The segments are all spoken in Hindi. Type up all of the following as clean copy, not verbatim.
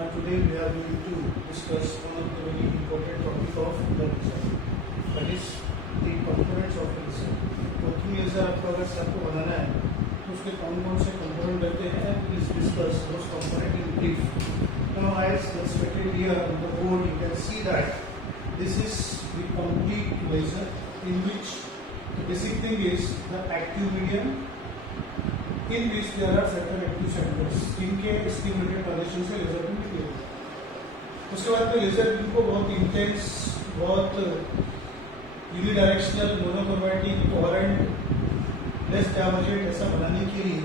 Today we are going to discuss one of the very important topic of the laser, that is the components of the laser. तो थ्रू लेजर आपको अगर सबको बनाना है तो उसके कौन कौन से कंपोनेंट रहते हैं, please discuss those component in brief. Now as stated here on the board, you can see that this is the complete laser in which the basic thing is the active medium in which there are certain active centers जिनके स्टिमुलेटेड ट्रांजिशन से लेजर बीम निकलेगा. उसके बाद में लेजर बीम को बहुत इंटेंस, बहुत unidirectional, monochromatic, coherent, less divergent ऐसा बनाने के लिए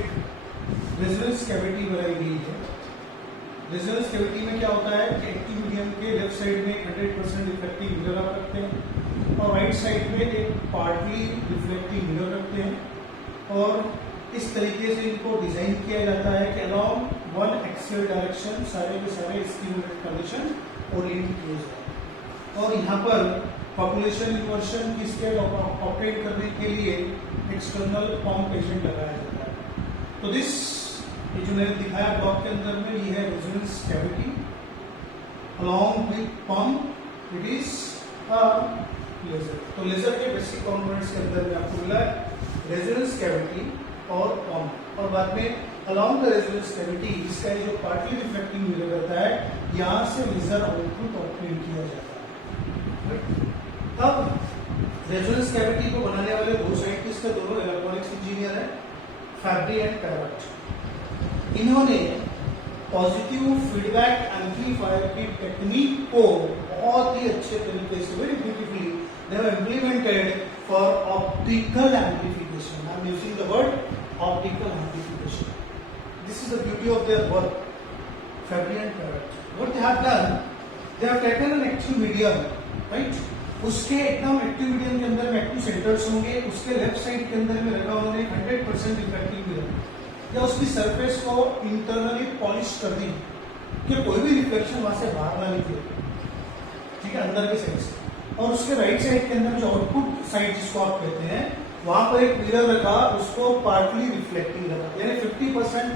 एक रेजोनेंस कैविटी बनाई गई है. रेजोनेंस कैविटी में क्या होता है कि एक्टिव मीडियम के लेफ्ट साइड में 100% रिफ्लेक्टिंग मिरर आप रखते हैं और राइट साइड में एक पार्टली रिफ्लेक्टिंग मिरर रखते हैं और इस तरीके से इनको डिजाइन किया जाता है कि अलोंग वन एक्सियल डायरेक्शन सारे के सारे स्टिमुलेटेड कंडीशन ओरिएंट किए जाए. और यहाँ पर पॉपुलेशन इन्वर्शन की स्केल ऑपरेट करने के लिए एक्सटर्नल पंप एजेंट लगाया जाता है. तो दिस ये जो मैंने दिखाया ब्लॉक के अंदर में, ये है resonance cavity along with pump, it is a laser. तो लेजर के बेसिक कंपोनेंट्स के अंदर में आपको मिला है रेजोनेंस कैविटी और पंप, और बाद में अलोंग द रेजोनेंस कैविटी इसका जो पार्टली रिफ्लेक्टिंग मिरर रहता है, यहां से लेजर आउटपुट ऑपरेट किया जाता है. अब रेजोनेंस कैविटी को बनाने वाले दो साइंटिस्ट है, दोनों इलेक्ट्रॉनिक्स इंजीनियर है, फैब्री एंड पैरेट. इन्होंने पॉजिटिव फीडबैक एम्पलीफायर की टेक्निक को बहुत ही अच्छे तरीके से, very beautifully they have implemented for optical amplification. I am using the word optical amplification. This is the beauty of their work, Fabry and Perrott. What they have done, they have taken an active medium, right? उसके एकदम एक्टिव मीडियम के अंदर में एक्टिव सेंटर्स होंगे, उसके लेफ्ट साइड के अंदर में रखा उन्होंने 100% रिफ्लेक्टिव मिरर या उसकी सरफेस को इंटरनली पॉलिश कर दी कि कोई भी रिफ्लेक्शन वहां से बाहर ना निकले, ठीक है, अंदर के साइड से. और उसके राइट साइड के अंदर जो आउटपुट साइड जिसको आप कहते हैं, वहां पर एक मिरर रखा, उसको पार्टली रिफ्लेक्टिंग रखा, यानी 50%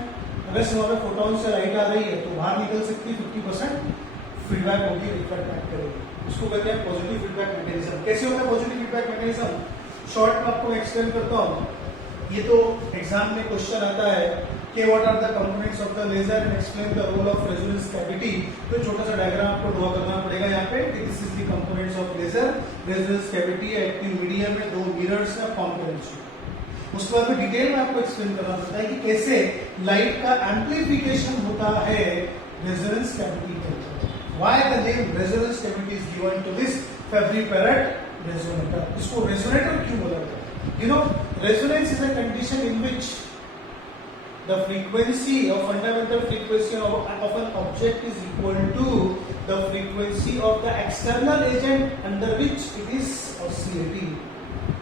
अगर से वहां पे फोटोन से लाइट आ रही है तो बाहर निकल सकती है, 50% फीडबैक होगी, रिफ्लेक्ट बैक करेगी. उसको कहते हैं पॉजिटिव फीडबैक मैकेनिज्म. कैसे होता है पॉजिटिव फीडबैक मैकेनिज्म? शॉर्ट में आपको एक्सप्लेन करता हूँ. ये तो एग्जाम में क्वेश्चन आता है कि what are the components of the laser and explain the role of resonance cavity. तो छोटा सा डायग्राम आपको ड्रॉ करना पड़ेगा यहाँ पे. This is the components of laser, resonance cavity, active medium में दो मिरर्स है, पंप. उसके बाद में डिटेल में आपको एक्सप्लेन करना पड़ता है कि कैसे लाइट का एम्प्लीफिकेशन होता है रेजोनेंस कैविटी के अंदर. Why the name resonance cavity is given to this Fabry-Perrott resonator. इसको रेजोनेटर क्यों बोला जाता है? You know, resonance is a condition in which the frequency or fundamental frequency of an object is equal to the frequency of the external agent under which it is oscillating.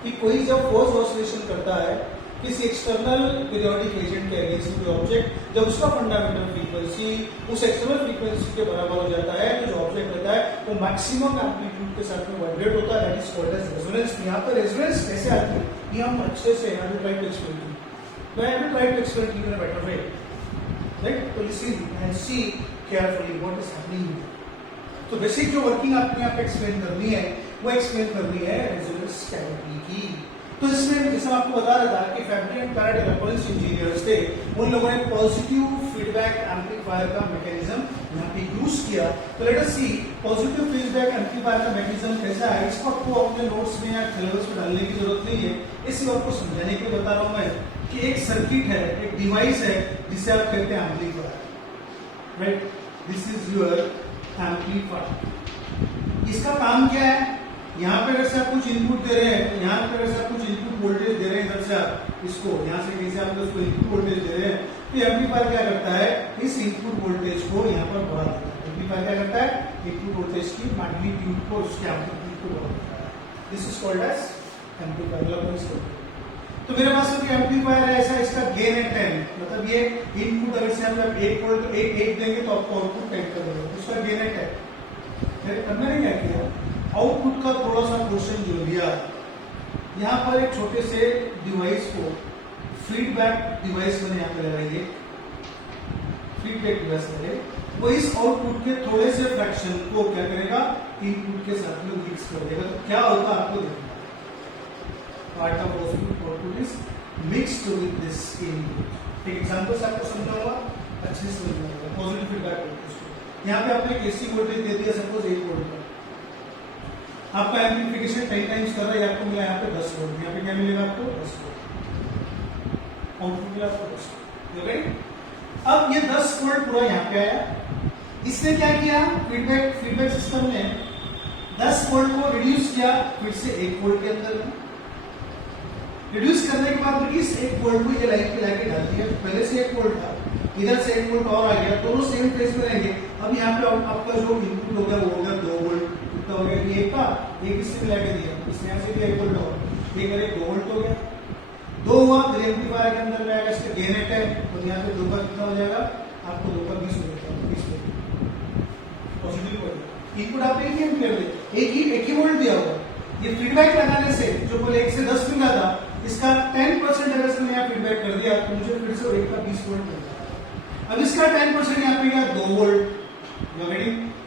कि कोई जब फोर्स ऑसिलेशन करता है किसी एक्सटर्नल पीरियोडिक एजेंट के अगेंस्ट कोई ऑब्जेक्ट, जब उसका फंडामेंटल फ्रीक्वेंसी उस एक्सटर्नल फ्रीक्वेंसी के बराबर हो जाता है तो जो ऑब्जेक्ट रहता है वो मैक्सिमम एम्पलीट्यूड के साथ में वाइब्रेट होता है. That is called as resonance. यहाँ पर रेजोनेंस कैसे आती है ये हम अच्छे से I will try to explain to you. I will try to explain to you in a better way, right? तो listen and see carefully what is happening. तो बेसिक जो वर्किंग आपको यहाँ पे एक्सप्लेन करनी है वो एक्सप्लेन करनी है रेजोनेंस कैविटी की. तो इसमें जैसा आपको बता रहा था कि Fabry and Perot electronics engineers थे, उन लोगों ने पॉजिटिव फीडबैक एम्पलीफायर का मैकेनिज्म यहाँ पे यूज किया. तो let us see positive feedback amplifier का मैकेनिज्म कैसा है. इसको आपको अपने नोट्स में या सिलेबस में डालने की जरूरत नहीं है, इसी आपको समझाने के लिए बता रहा हूँ मैं कि एक सर्किट है, एक डिवाइस है जिसे आप कहते हैं amplifier, right? This is your amplifier. इसका काम क्या है? यहाँ पे अगर से आप कुछ इनपुट दे रहे हैं, यहाँ पे अगर से आप कुछ इनपुट वोल्टेज दे रहे हैं, इधर से आप इसको यहाँ से कैसे आप उसको इनपुट वोल्टेज दे रहे हैं, तो एम्पलीफायर क्या करता है, इस इनपुट वोल्टेज को यहाँ पर बढ़ा देता है. एम्पलीफायर क्या करता है, इनपुट वोल्टेज की मैग्नीट्यूड को, उसके एम्पलीट्यूड को बढ़ा देता है. This is called as amplifier. तो मेरे पास जो एम्पलीफायर है ऐसा, इसका गेन है 10, मतलब ये इनपुट अगर से हम 1 वोल्ट 1 देंगे तो आपको आउटपुट 10 कर देगा, उसका गेन है 10. मैंने क्या किया, आउटपुट का थोड़ा सा क्वेश्चन जो लिया, यहाँ पर एक छोटे से डिवाइस को फीडबैक डिवाइस मैंने यहाँ पे लगाई है. फीडबैक डिवाइस है वो इस आउटपुट के थोड़े से फ्रैक्शन को क्या करेगा, इनपुट के साथ में मिक्स कर देगा। तो क्या होगा आपको देखना, part of output is mixed with this input. एक एग्जांपल से आपको समझाऊंगा, अच्छे से समझाऊंगा। पॉजिटिव फीडबैक यहाँ पे आपने एक एसी वोल्टेज दे दिया सपोज 1 वोल्ट का, आपका एम्प्लीफिकेशन 10 टाइम्स कर रहा है, आपको मिला यहाँ पे 10 वोल्ट, यहाँ पे क्या मिलेगा आपको 10 वोल्ट, आउटपुट मिला आपको 10 वोल्ट। अब ये 10 वोल्ट पूरा यहाँ पे आया, इसने क्या किया, फीडबैक सिस्टम ने 10 वोल्ट को रिड्यूस किया फिर से 1 वोल्ट के अंदर में। रिड्यूस करने के बाद इस 1 वोल्ट को ये लाइट पे लाके डाल दिया, पहले से 1 वोल्ट था, इधर से 1 वोल्ट और आ गया, दोनों सेम फेज में रहेंगे। अब यहाँ पे आपका जो इनपुट हो गया वो हो गया 2 वोल्ट, कितना हो गया, ये एक का एक इससे मिला के दिया, इस यहाँ से भी 1 वोल्ट और ये करे 2 वोल्ट हो गया, 2 हुआ, फिर एम्पलीफायर के अंदर में आएगा, इसका गेन 8 है, तो यहाँ पे 2 का कितना हो जाएगा, आपको 2 का 20 हो जाएगा, 20 पॉजिटिव हो जाएगा। इनपुट आपने एक ही एम्पलीफायर दिया, एक ही वोल्ट दिया होगा। ये फीडबैक लगाने से जो पहले 1 से 10 मिला था, इसका 10% अगर इसने यहाँ फीडबैक कर दिया तो मुझे फिर से 1 का 20 वोल्ट मिल जाएगा। अब इसका 10% यहाँ पे गया 2 वोल्ट,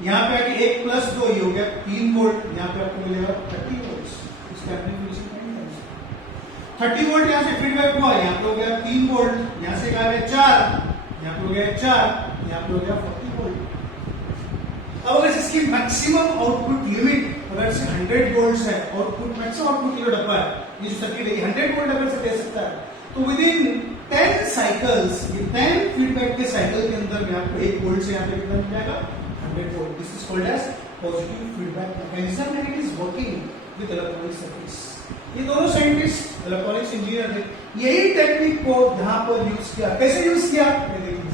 यहाँ पे आके 1 प्लस 2 ये हो गया 3 वोल्ट, यहाँ पे आपको मिलेगा 30 वोल्ट। इसका एम्प्लीफिकेशन 30 वोल्ट यहाँ से फीडबैक हुआ, यहाँ पे हो गया 3 वोल्ट, यहाँ से कहा गया 4, यहाँ पे हो गया 4, यहाँ पे हो गया 40 वोल्ट। अब अगर इसकी मैक्सिमम आउटपुट लिमिट अगर से 100 वोल्ट है, आउटपुट मैक्सिमम आउटपुट किलो डब्बा है, ये जो सर्किट है 100 वोल्ट अगर से दे सकता है, तो विद इन 10 साइकिल्स, ये 10 फीडबैक के साइकिल के अंदर में आपको 1 वोल्ट से यहाँ पे कितना मिल जाएगा, 100 volt. This is called as positive feedback mechanism and it is working with electronic circuits. ये दोनों साइंटिस्ट इलेक्ट्रॉनिक्स इंजीनियर थे, यही टेक्निक को यहाँ पर यूज किया। कैसे यूज किया, ये देखिए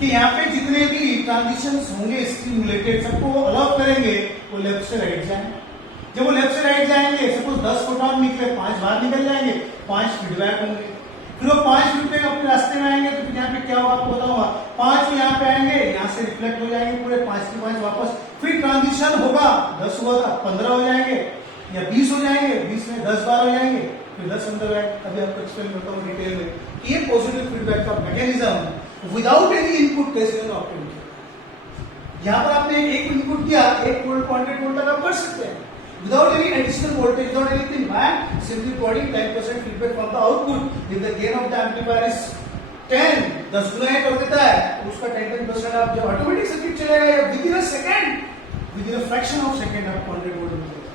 कि यहाँ पे जितने भी ट्रांजिशंस होंगे स्टिमुलेटेड, सबको वो अलाउ करेंगे, वो लेफ्ट से राइट जाएंगे। जब वो लेफ्ट से राइट जाएंगे, सपोज 10 फोटॉन निकले, 5 बाहर निकल जाएंगे, 5 फीडबैक होंगे। फिर वो 5 फीडबैक अपने रास्ते में आएंगे, तो यहाँ पे क्या होगा आपको बताऊंगा, 5 यहाँ पे आएंगे, यहाँ से रिफ्लेक्ट हो जाएंगे पूरे 5 के 5 वापस, फिर ट्रांजिशन होगा, 10 हुआ था 15 हो जाएंगे या 20 हो जाएंगे, 20 में 10 बार हो जाएंगे, फिर 10 अंदर आए। अभी आपको एक्सप्लेन करता हूँ डिटेल में, ये पॉजिटिव फीडबैक का मैकेनिज्म विदाउट एनी इनपुट कैसे ऑप्टेन किया। यहाँ पर आपने एक इनपुट किया, 1 वोल्ट 100 वोल्ट तक आप कर सकते हैं without any additional voltage, without anything, by simply providing 10% feedback from the output. If the gain of the amplifier is 10, 10 गुना कर देता है, तो उसका 10% आप जब ऑटोमेटिक सर्किट चलेगा या with in a second, with in a fraction of second आपको 100 वोल्ट मिलेगा।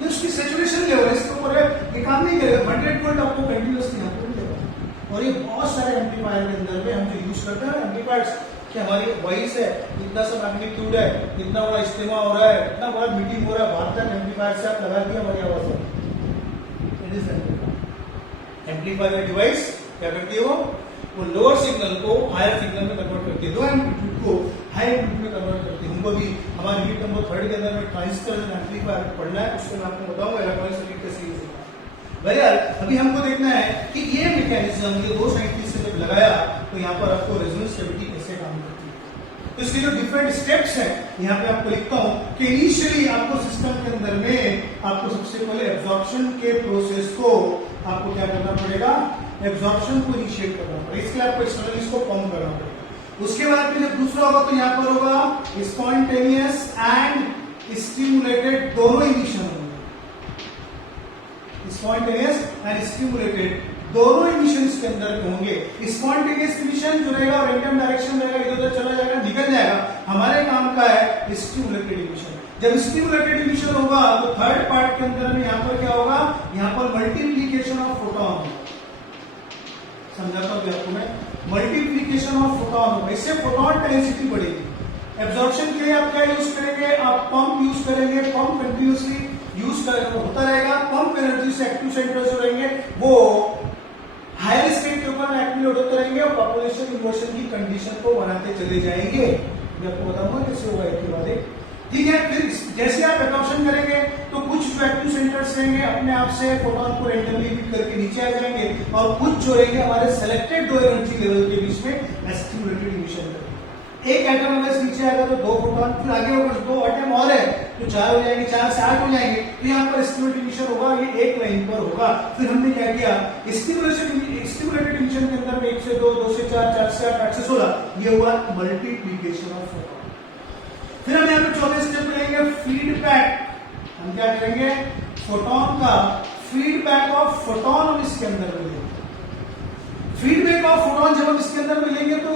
ये उसकी सैचुरेशन लेवल है, इसके ऊपर ये काम नहीं करेगा, 100 वोल्ट आपको कंटिन्यूअसली यहाँ पर मिलेगा। और ये बहुत सारे एम्पलीफायर के अंदर में हम जो यूज करते हैं एम्पलीफायर्स, कि हमारी वॉइस है, इतना सा मैग्नीट्यूड है, इतना बड़ा इस्तेमाल हो रहा है, इतना बड़ा मीटिंग हो रहा है, बाहर तक एम्पलीफायर से आप लगा दिया हमारी आवाज है। इट इज एम्पलीफायर डिवाइस क्या करती है, वो लोअर सिग्नल को हायर सिग्नल में कन्वर्ट करती है, लो एम्पलीट्यूड को हाई एम्पलीट्यूड में कन्वर्ट करती है। हमको भी हमारे यूनिट नंबर 3 के अंदर में ट्रांजिस्टर एम्पलीफायर पढ़ना है, उससे मैं आपको बताऊंगा इलेक्ट्रॉनिक सर्किट कैसे यूज होगा। बहरहाल अभी हमको देखना है कि ये मैकेनिज्म, ये दो साइंटिस्ट ने जब लगाया तो यहाँ पर आपको रेजोनेंस कैविटी कैसे काम करती है। तो इसके जो डिफरेंट स्टेप्स हैं यहाँ पे आपको लिखता हूं कि इनिशियली आपको सिस्टम के अंदर में आपको सबसे पहले एब्जॉर्प्शन के प्रोसेस को आपको क्या करना पड़ेगा, एब्जॉर्प्शन को इनिशिएट करना पड़ेगा। इसके लिए आपको एक्सटर्नली इसको पंप करना पड़ेगा। उसके बाद में जब दूसरा होगा तो यहाँ पर होगा स्पॉन्टेनियस एंड स्टिमुलेटेड, दोनों इमिशन होंगे। स्पॉन्टेनियस एंड स्टिमुलेटेड दोनों इमिशंस के अंदर होंगे। स्पॉन्टेनियस इमिशन जो रहेगा रैंडम डायरेक्शन रहेगा, इधर उधर चला जाएगा, निकल जाएगा। हमारे काम का है स्टिमुलेटेड इमिशन। जब स्टिमुलेटेड इमिशन होगा तो थर्ड पार्ट के अंदर में यहाँ पर क्या होगा, यहाँ पर मल्टीप्लीकेशन ऑफ फोटॉन, समझाता हूं आपको मैं, मल्टीप्लीकेशन ऑफ फोटॉन होगा, इससे फोटॉन डेंसिटी बढ़ेगी। एब्जॉर्प्शन के लिए आप क्या यूज करेंगे, आप पंप यूज करेंगे, पंप कंटिन्यूसली यूज होता रहेगा। पंप एनर्जी से एक्टिव सेंटर्स जो रहेंगे वो हायर स्टेट के ऊपर एक्टिवेट होते रहेंगे और पॉपुलेशन इन्वर्शन की कंडीशन को बनाते चले जाएंगे। मैं आपको बताऊंगा कैसे होगा एक के बाद एक, ठीक है। फिर जैसे आप एब्जॉर्प्शन करेंगे तो कुछ जो एक्टिव सेंटर्स रहेंगे अपने आप से फोटॉन को रैंडमली हिट करके नीचे आ जाएंगे और कुछ जो रहेंगे हमारे सेलेक्टेड दो एनर्जी लेवल के बीच में स्टिमुलेटेड इमिशन करेंगे। एक एटम अगर नीचे आएगा तो 2 फोटॉन, फिर आगे होगा 2 एटम और है तो 4 हो जाएंगे, 4 से 8 हो जाएंगे। तो यहाँ पर स्टिमुलेटेड इमिशन होगा, ये एक लाइन पर होगा। फिर हमने क्या किया, स्टिमुलेटेड इमिशन के अंदर 1 से 2, 2 से 4, 4 से 8, 8 16 ये हुआ मल्टीप्लीकेशन ऑफ फोटॉन। फिर हम यहाँ पे चौथे स्टेप में लेंगे फीडबैक। हम क्या करेंगे, फोटॉन का फीडबैक ऑफ फोटॉन हम इसके अंदर मिलेंगे। फीडबैक ऑफ फोटॉन जब हम इसके अंदर मिलेंगे तो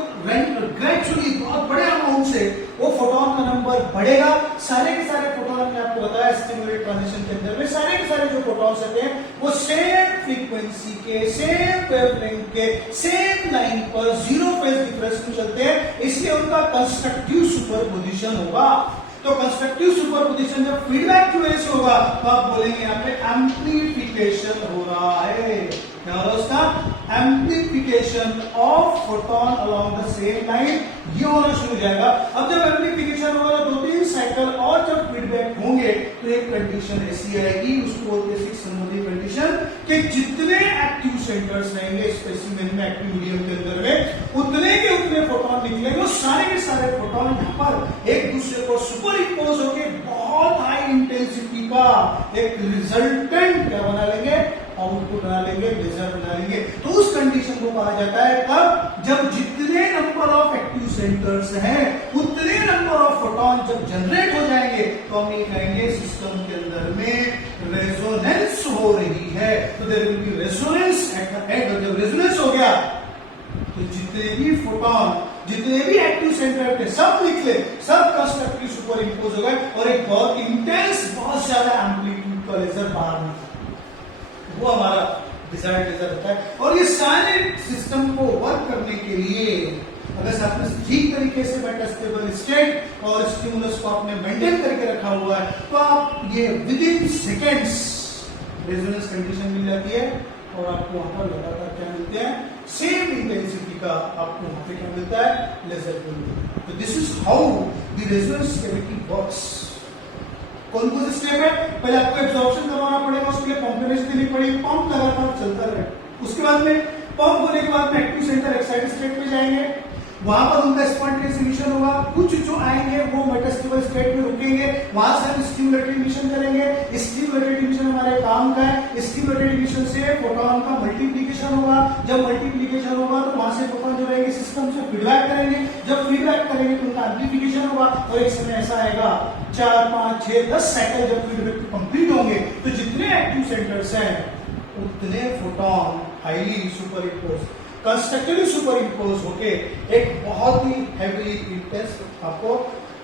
ग्रेजुअली बहुत बड़े अमाउंट से वो फोटॉन का नंबर बढ़ेगा। सारे के सारे फोटॉन हमने आपको बताया स्टिमुलेटेड ट्रांजिशन के अंदर में सारे के सारे जो फोटॉन्स होते हैं वो सेम फ्रीक्वेंसी के, सेम वेवलेंथ के, सेम लाइन पर जीरो फेज डिफरेंस में चलते हैं, इसलिए उनका कंस्ट्रक्टिव सुपरपोजिशन होगा। तो कंस्ट्रक्टिव सुपरपोजिशन जब फीडबैक की वजह से होगा तो आप बोलेंगे यहाँ पे एम्प्लीफिकेशन हो रहा है। क्या हो रहा है उसका, amplification of photon along the same line, ये होना शुरू हो जाएगा। अब जब एम्प्लीफिकेशन होगा तो 2-3 साइकिल और जब फीडबैक होंगे तो एक कंडीशन ऐसी आएगी, उसको बोलते हैं 6 नंबर कंडीशन, कि जितने एक्टिव सेंटर्स रहेंगे स्पेसिमेन में, एक्टिव मीडियम के अंदर में, उतने के उतने फोटॉन निकलेंगे। वो सारे के सारे फोटॉन यहाँ पर एक दूसरे को सुपर इम्पोज होकर बहुत हाई इंटेंसिटी का एक रिजल्टेंट क्या बना लेंगे, आउटपुट बना लेंगे, लेजर बना लेंगे। तो उस कंडीशन को कहा जाता है कब, जब जितने नंबर ऑफ एक्टिव सेंटर्स हैं उतने नंबर ऑफ फोटॉन जब जनरेट हो जाएंगे तो हम ये कहेंगे सिस्टम के अंदर में रेजोनेंस हो रही है। तो there will be resonance at the end. जब रेजोनेंस हो गया तो जितने भी फोटॉन, जितने भी एक्टिव सेंटर थे सब निकले, सब कंस्ट्रक्टिव सुपर इम्पोज हो गए और एक बहुत इंटेंस, बहुत ज्यादा एम्पलीट्यूड का लेजर बाहर निकला। वो हमारा डिजायर्ड लेजर होता है। और ये सारे सिस्टम को वर्क करने के लिए अगर आपने ठीक तरीके से मेटास्टेबल स्टेट और स्टिमुलस को आपने मेंटेन करके रखा हुआ है तो आप ये within seconds resonance condition मिल जाती है और आपको वहां पर लगातार क्या मिलते हैं, सेम इंटेंसिटी का आपको वहां पे क्या मिलता है, लेजर मिलता है। तो this is how the resonance cavity works. कौन कौन से स्टेप है, पहले आपको एब्जॉर्प्शन करवाना पड़ेगा, उसके लिए पंपिंग देनी पड़ेगी, पंप लगातार चलता रहे। उसके बाद में पंप होने के बाद में एक्टिव सेंटर एक्साइटेड स्टेट में जाएंगे, वहां पर उनका स्पॉन्टेनियस इमिशन होगा। कुछ जो आएंगे वो मेटास्टेबल स्टेट में रुकेंगे, वहां से हम स्टिमुलेटेड इमिशन करेंगे। स्टिमुलेटेड इमिशन हमारे काम का है। स्टिमुलेटेड इमिशन से फोटॉन का मल्टीप्लिकेशन होगा। जब मल्टीप्लिकेशन होगा तो वहां से फोटॉन जो रहेंगे सिस्टम से फीडबैक करेंगे। जब फीडबैक करेंगे तो उनका एम्प्लीफिकेशन होगा और एक समय ऐसा आएगा 4, 5, 6, 10 साइकिल जब फीडबैक कंप्लीट होंगे तो जितने एक्टिव सेंटर्स हैं उतने photon highly super impose, constructively super impose होके एक बहुत ही हैवीली इंटेंस आपको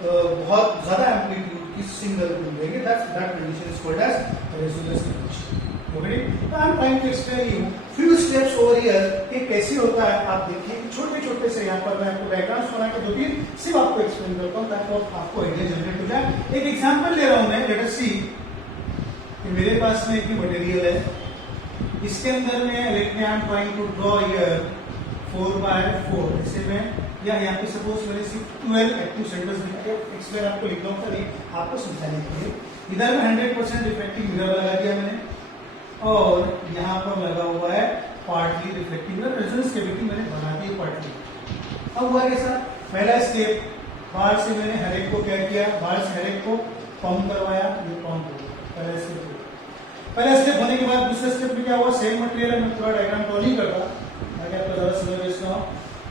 बहुत ज्यादा एम्पलीट्यूड की सिंगल बीम देंगे। That condition is called as resonance condition. Okay, तो I am trying to explain you few steps over here कि कैसे होता है। आप देखिए छोटे छोटे से यहाँ पर मैं आपको डायग्राम्स बना के 2-3 सिर्फ आपको एक्सप्लेन करता हूँ ताकि आपको आइडिया जनरेट हो जाए। एक एग्जांपल ले रहा हूं मैं, लेट अस सी कि मेरे पास में एक मटेरियल है, इसके अंदर में let me I am trying to draw here 4x4 ऐसे में, या यहाँ पे सपोज मैंने सिर्फ 12 एक्टिव सेंटर्स दिखाए, एक्सप्लेन आपको लिख रहा हूँ आपको समझाने के लिए। इधर में 100% रिफ्लेक्टिव मिरर लगा दिया मैंने और यहाँ पर लगा हुआ है partly reflective mirror. Resonance cavity मैंने बना दी पार्टली। अब हुआ कैसा, पहला स्टेप बाहर से मैंने हर एक को क्या किया, बाहर से हर एक को पंप करवाया, ये पंप हो गया पहला स्टेप। पहला स्टेप होने के बाद दूसरे स्टेप में क्या हुआ, सेम मटेरियल में पूरा डायग्राम ड्रॉ नहीं करता ताकि आपको ज्यादा समझ में हो।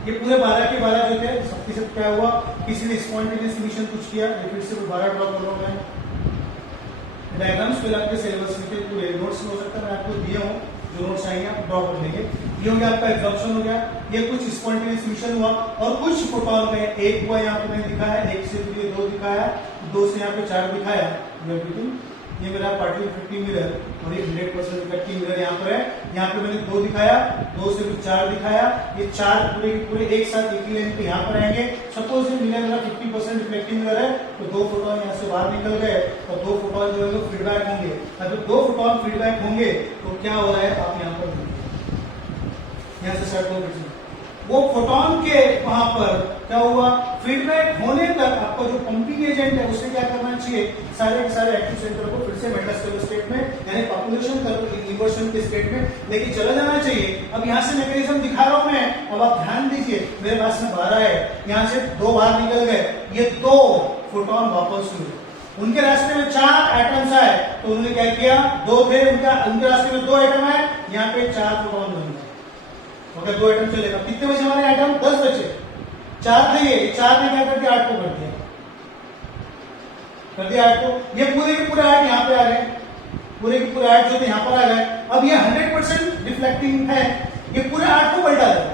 ये पूरे 12 के 12 जो थे सबके सब क्या हुआ, किसी ने स्पॉन्टेनियस इमिशन कुछ किया, ये फिर से 12 ड्रॉ कर रहा हूं मैं। डायग्राम्स पहले आपके सिलेबस में पूरे नोट्स में हो सकता है, मैं आपको दिया हूँ, जो नोट्स आएंगे आप ड्रॉ कर लेंगे। ये हो गया आपका एब्जॉर्प्शन हो गया, ये कुछ स्पॉन्टेनियस इमिशन हुआ और कुछ फोटॉन में एक हुआ, यहाँ पे मैंने दिखाया, एक से फिर 2 दिखाया, 2 से यहाँ पे 4 दिखाया। ये मेरा पार्टली रिफ्लेक्टिव मिरर और ये 100% रिफ्लेक्टिव मिरर यहाँ पर है। यहाँ पे मैंने 2 दिखाया, 2 से फिर 4 दिखाया, ये 4 पूरे एक साथ एक ही लाइन पे यहाँ पर आएंगे। सपोज ये मिरर मेरा 50% रिफ्लेक्टिव मिरर है तो 2 फोटोन यहाँ से बाहर निकल गए और 2 फोटोन जो है फीडबैक होंगे। जब 2 फोटोन फीडबैक होंगे तो क्या हो रहा है आप यहाँ पर यहाँ से स्टार्ट करो। वो फोटोन के वहां पर क्या हुआ, फीडबैक होने तक आपका जो पंपिंग एजेंट है उसे क्या करना चाहिए, सारे के सारे एक्टिव सेंटर को फिर से मेटास्टेबल स्टेट में यानी पॉपुलेशन इन्वर्शन के स्टेट में लेके चला जाना चाहिए। अब यहाँ से मैकेनिज्म दिखा रहा हूं मैं, अब आप ध्यान दीजिए, मेरे पास में 12 है, यहाँ से 2 बाहर निकल गए, ये 2 फोटोन वापस हुए, उनके रास्ते में 4 एटम्स आए तो उन्होंने क्या किया, 2 थे उनके रास्ते में 2 एटम आए, यहाँ पे 4 फोटोन बन गए। ओके, 2 एटम चलेगा, कितने बचे हमारे एटम, 10 बचे। 4 थे ये, 4 ने क्या कर दिया 8 को कर दिया 8 को। ये पूरे के पूरे 8 यहाँ पे आ गए, पूरे के पूरे 8 जो थे यहाँ पर आ गए। अब ये 100% रिफ्लेक्टिंग है, ये पूरे 8 को पलटा देगा,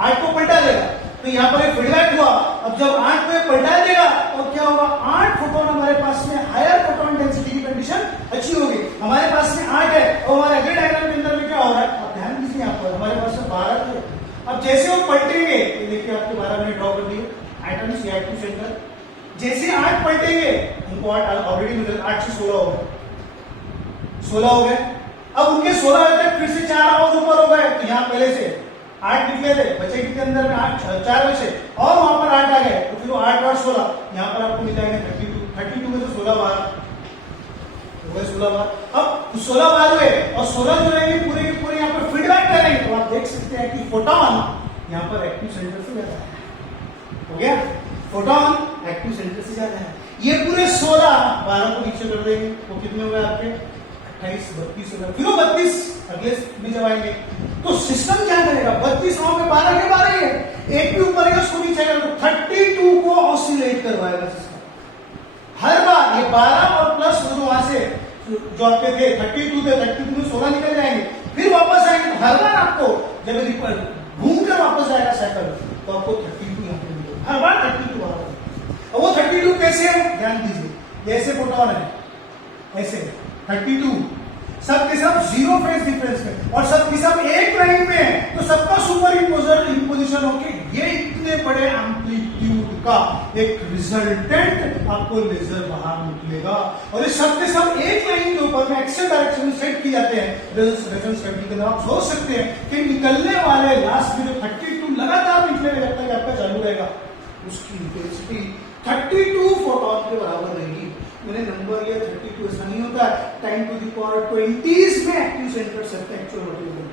8 को पलटा देगा। तो यहाँ पर एक फीडबैक हुआ। अब जब 8 को पलटा देगा तो क्या होगा, 8 फोटोन हमारे पास में हायर फोटोन डेंसिटी की कंडीशन अच्छी होगी। हमारे पास में 8 है और हमारे अगले डायग्राम के अंदर में क्या हो रहा है, आप ध्यान दीजिए यहाँ पर हमारे पास में 12 थे। अब जैसे वो पलटेंगे, ये देखिए आपके 12 मैंने ड्रॉ कर दिए आइटम्स या एक्टिव सेंटर। जैसे 8 पलटेंगे, उनको 8 ऑलरेडी मिल 8 से 16 हो गए, 16 हो गए। अब उनके 16 तक फिर से 4 और ऊपर हो गए। तो यहाँ पहले से 8 निकले थे, बचे कितने अंदर में 8, 4 बचे और वहां पर 8 आ गए। तो फिर 8 और 16 यहाँ पर आपको मिल जाएंगे 32 में से 16 बार हो गए, 16 बार। अब 16 बार हुए और 16 जो रहेंगे पूरे के पूरे यहाँ पर फीडबैक करेंगे। तो आप देख सकते हैं कि फोटोन यहाँ पर एक्टिव सेंटर से ज्यादा है, हो गया, फोटोन एक्टिव सेंटर से ज्यादा है। ये पूरे 16 12 को नीचे कर देंगे तो कितने हो गए आपके 28, 32 हो गए। फिर 32 अगले में जब आएंगे तो सिस्टम क्या करेगा, 32 में 12 के 12 ही है, एक भी ऊपर है उसको नीचे करेगा तो 32 को ऑसिलेट करवाएगा सिस्टम हर बार। ये 12 और प्लस जो वहां से जो आपके थे 32 थे, 32 में 16 निकल जाएंगे, फिर वापस आएंगे। तो हर बार आपको जब घूम कर वापस जाएगा साइकिल तो आपको 32 यहाँ पे मिलेगा, हर बार 32 आ रहा है। और वो 32 कैसे है, ध्यान दीजिए, ऐसे फोटोन है, ऐसे 32 सब के सब जीरो फेज डिफरेंस में और सब के सब एक लाइन में है। तो सबका सुपर इम्पोजिशन होके ये इतने बड़े एम्पलीट्यूड का एक रिजल्टेंट आपको लेजर बाहर निकलेगा। और ये सब के सब एक लाइन के ऊपर में एक्सेल डायरेक्शन में सेट किए जाते हैं रेजोनेंस कैविटी के अंदर। आप सोच सकते हैं कि निकलने वाले लास्ट में जो 32 लगातार निकलेगा जब तक आपका चालू रहेगा, उसकी इंटेंसिटी 32 फोटोन के बराबर रहेगी। मैंने नंबर लिया 32, ऐसा नहीं होता है, 10 to the power 20 में एक्टिव सेंटर सबका actual material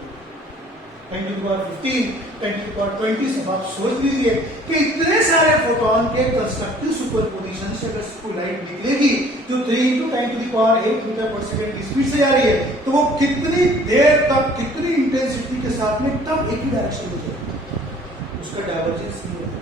10 to the power 15, 10 to the power 20। सब आप सोच लीजिए कि इतने सारे फोटोन के कंस्ट्रक्टिव सुपरपोजिशन से अगर इसको लाइट निकलेगी जो 3 into 10 to the power 8 metre पर सेकेंड की स्पीड से जा रही है, तो वो कितनी देर तक कितनी इंटेंसिटी के साथ में तब एक ही डायरेक्शन में जाएगी, उसका डाइवर्जेंस नहीं होता,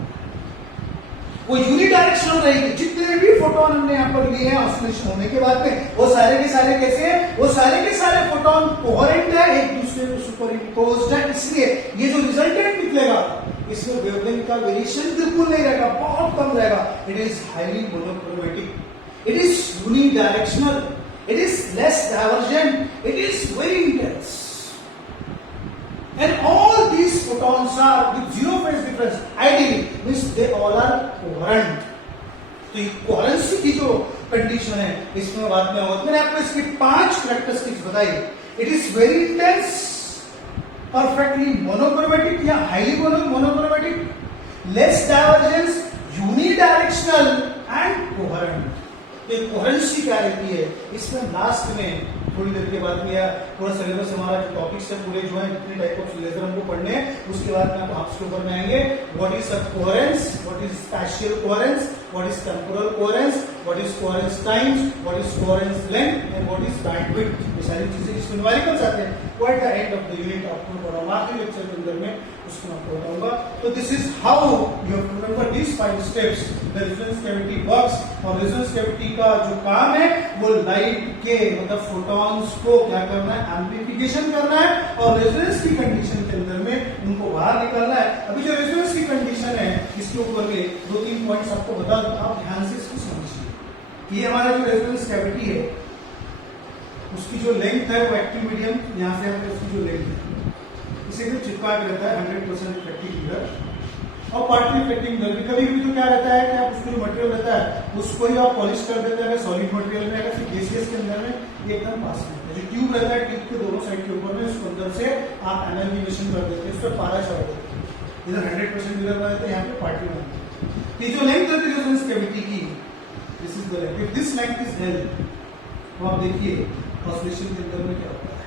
वो यूनिडायरेक्शनल रहेगी। जितने भी फोटोन हमने यहाँ पर लिए हैं ऑसिलेशन होने के बाद में, वो सारे के सारे कैसे हैं, वो सारे के सारे फोटोन कोहेरेंट है, एक दूसरे को सुपर इम्पोज्ड है। इसलिए ये जो रिजल्टेंट निकलेगा इसमें वेवलेंथ का वेरिएशन बिल्कुल नहीं रहेगा, बहुत कम रहेगा। It is highly monochromatic, it is unidirectional, it is less divergent, it is very intense. And all these photons are with zero phase difference, ideally means they all are coherent. तो ये कोहेरेंसी की जो कंडीशन है इसमें बाद में होगा। मैंने आपको इसकी 5 कैरेक्टरिस्टिक्स बताई। It is very intense, perfectly monochromatic या highly monochromatic, less divergence, unidirectional and coherent. ये कोहेरेंसी क्या रहती है, इसमें लास्ट में थोड़ी देर के बाद में या पूरा सिलेबस हमारा जो टॉपिक्स है पूरे जो है जितने टाइप ऑफ लेजर हमको पढ़ने हैं उसके बाद में आप उसके ऊपर में आएंगे। What is coherence, what is spatial coherence, what is temporal coherence, what is coherence times, what is coherence length and what is bandwidth. ये सारी चीजें इसमें न्यूमेरिकल्स आते हैं। वो at the end of the unit आपको पढ़ाऊंगा, आखिरी लेक्चर के अंदर में उसको आपको बताऊंगा। तो this is how you have to remember these 5 steps the resonance cavity works. और रेजोनेंस कैविटी का जो काम है वो लाइट के मतलब फोटॉन्स को क्या करना है, एम्प्लीफिकेशन करना है और रेजोनेंस की कंडीशन के अंदर में उनको बाहर निकालना है। अभी जो रेजोनेंस की कंडीशन है इसके ऊपर में 2-3 पॉइंट्स आपको बता दूं, आप ध्यान से इसको समझिए। ये हमारा जो रेजोनेंस कैविटी है उसकी जो लेंथ है वो एक्टिव मीडियम, यहाँ से हमें उसकी जो लेंथ है इसे भी चिपका के रहता है 100% इफेक्टिव मिरर और पार्टली इफेक्टिव मिरर। कभी कभी तो क्या रहता है कि आप उसको जो मटेरियल रहता है उसको ही आप पॉलिश कर देते हैं सॉलिड मटेरियल में, अगर फिर गैसियस के अंदर में ये एकदम पास में जो ट्यूब रहता है ट्यूब के दोनों साइड के ऊपर में उसको अंदर से आप एनालिमिनेशन कर देते हैं, उस पर पारा चढ़ा देते हैं। इधर 100% मिरर बनाते हैं, यहाँ पे पार्टली बनाते हैं। ये जो लेंथ रहती है रेजोनेंस कैविटी की, this is the length, if this length is L तो आप देखिए ऑसिलेशन के अंदर में क्या होता है।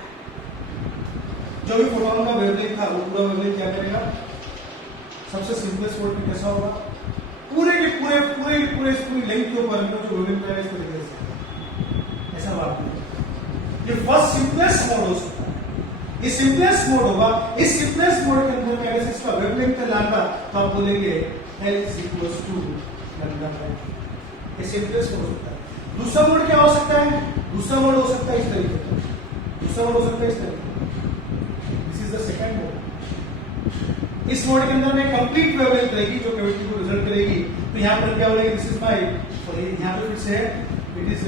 जो भी फोटोन का वेवलेंथ था वो पूरा वेवलेंथ क्या करेगा, सबसे सिंपलेस्ट वर्ड में कैसा होगा, पूरे के पूरे पूरे पूरे पूरी लेंथ के ऊपर जो वेवलेंथ है इसको देखिए ऐसा बात नहीं। ये फर्स्ट सिंपलेस्ट मोड हो सकता है, ये सिंपलेस्ट मोड होगा। इस सिंपलेस्ट मोड के अंदर में अगर इसका वेवलेंथ है लैम्डा तो आप बोलेंगे L is equals to lambda by 2। ये सिंपलेस्ट मोड होता है। दूसरा मोड क्या हो सकता है? दूसरा मोड हो सकता है इस तरीके से, दूसरा मोड हो सकता है इस तरीके। This is the second mode. इस मोड के अंदर में कंप्लीट वेवलेंथ रहेगी जो कैविटी को रिजल्ट करेगी। तो यहाँ पर क्या बोलेंगे? दिस इज माय, यहाँ पे फिर से इट इज,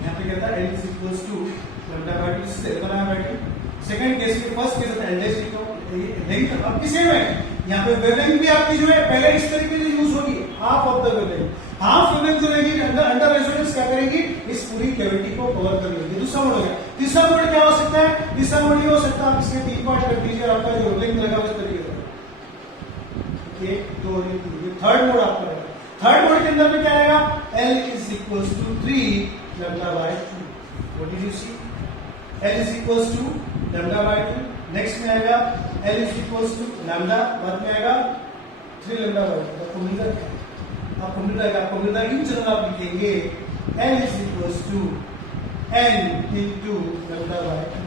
यहाँ पे कहता है L is equals to lambda by 2। इससे बनाया बाय 2। सेकंड केस में, फर्स्ट केस में L डैश लेंथ आपकी सेम है। यहाँ पे वेवलेंथ भी आपकी जो है पहले इस तरीके से यूज होगी, half of the wavelength. Half wavelength जो रहेगी अंडर रेजोनेंस क्या करेगी? इस पूरी कैविटी को कवर कर लेगी। दूसरा मोड हो गया। तीसरा मोड क्या हो सकता है? तीसरा मोड ये हो सकता है, आप इसके 3 पार्ट कर दीजिए, आपका जो वेवलेंथ लगा उस तरीके से 1 2 3। ये थर्ड मोड आपका रहेगा। थर्ड मोड के अंदर में क्या आएगा? L is equals to 3 lambda by 2। What did you see? L is equals to lambda by 2। Next में आएगा L is equals to lambda, बाद में आएगा 3 lambda by 2। आपको मिल रहा है? आपको मिल रहा है? आपको मिल रहा है? इन जनरल आप लिखेंगे L is equals to n into lambda by 2।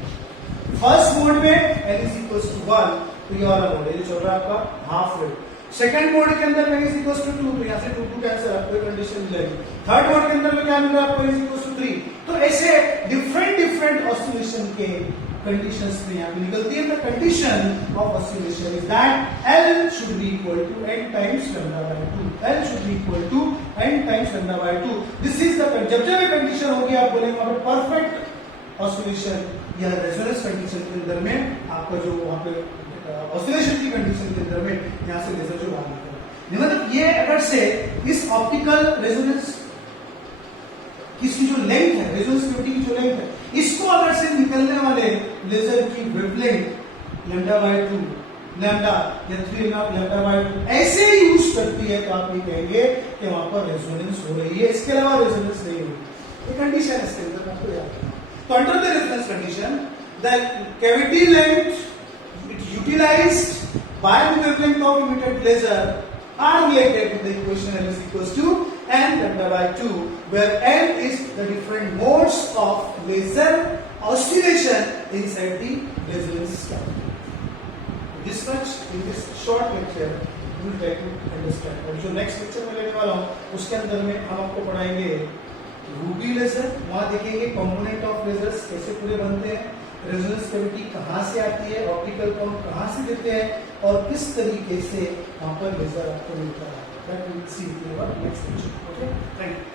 First mode में L is equals to 1, तो ये वाला मोड है जो चल रहा है आपका हाफ वेव। सेकंड मोड के अंदर में is equals to 2, तो यहाँ से 2 2 कैंसिल, आपको कंडीशन मिल जाएगी। थर्ड मोड के अंदर में क्या मिल रहा है आपको? is equals to 3। तो ऐसे डिफरेंट ऑसिलेशन के कंडीशंस में यहाँ पे निकलती है। The condition of oscillation is that L should be equal to n times lambda by 2। L should be equal to n times lambda by 2। This is the, जब जब ये कंडीशन होगी आप बोलेंगे वहां पे परफेक्ट ऑसिलेशन या रेजोनेंस कंडीशन के अंदर में आपका जो वहां पे ऑसिलेशन की कंडीशन के अंदर में यहाँ से लेजर जो बाहर निकल, मतलब ये अगर से इस ऑप्टिकल रेजोनेंस इसकी जो लेंथ है, रेजोनेंस कैविटी की जो लेंथ है, इसको अगर से निकलने वाले लेजर की वेवलेंथ लैम्डा बाय 2 लैम्डा या 3 लैम्डा बाय 2 ऐसे यूज करती है, तो आप ये कहेंगे कि वहां पर रेजोनेंस हो रही है, इसके अलावा रेजोनेंस नहीं हो रही। ये कंडीशन है इसके अंदर आपको याद रखना। तो under the resonance condition the cavity length it utilized by the wavelength of emitted laser are related to the equation L is equals to n lambda by 2, where n is the different modes of laser oscillation inside the resonance cavity. This much in this short lecture we will try to understand. और जो next lecture में लेने वाला हूँ उसके अंदर में हम आपको पढ़ाएंगे रूबी लेजर। वहां देखेंगे कंपोनेंट ऑफ लेजर्स कैसे पूरे बनते हैं, रेजोनेंस कैविटी कहां से आती है, ऑप्टिकल कॉन कहां से देते हैं और किस तरीके से वहां पर लेजर आपको मिलता है। That we will see in our next lecture. Okay, thank you.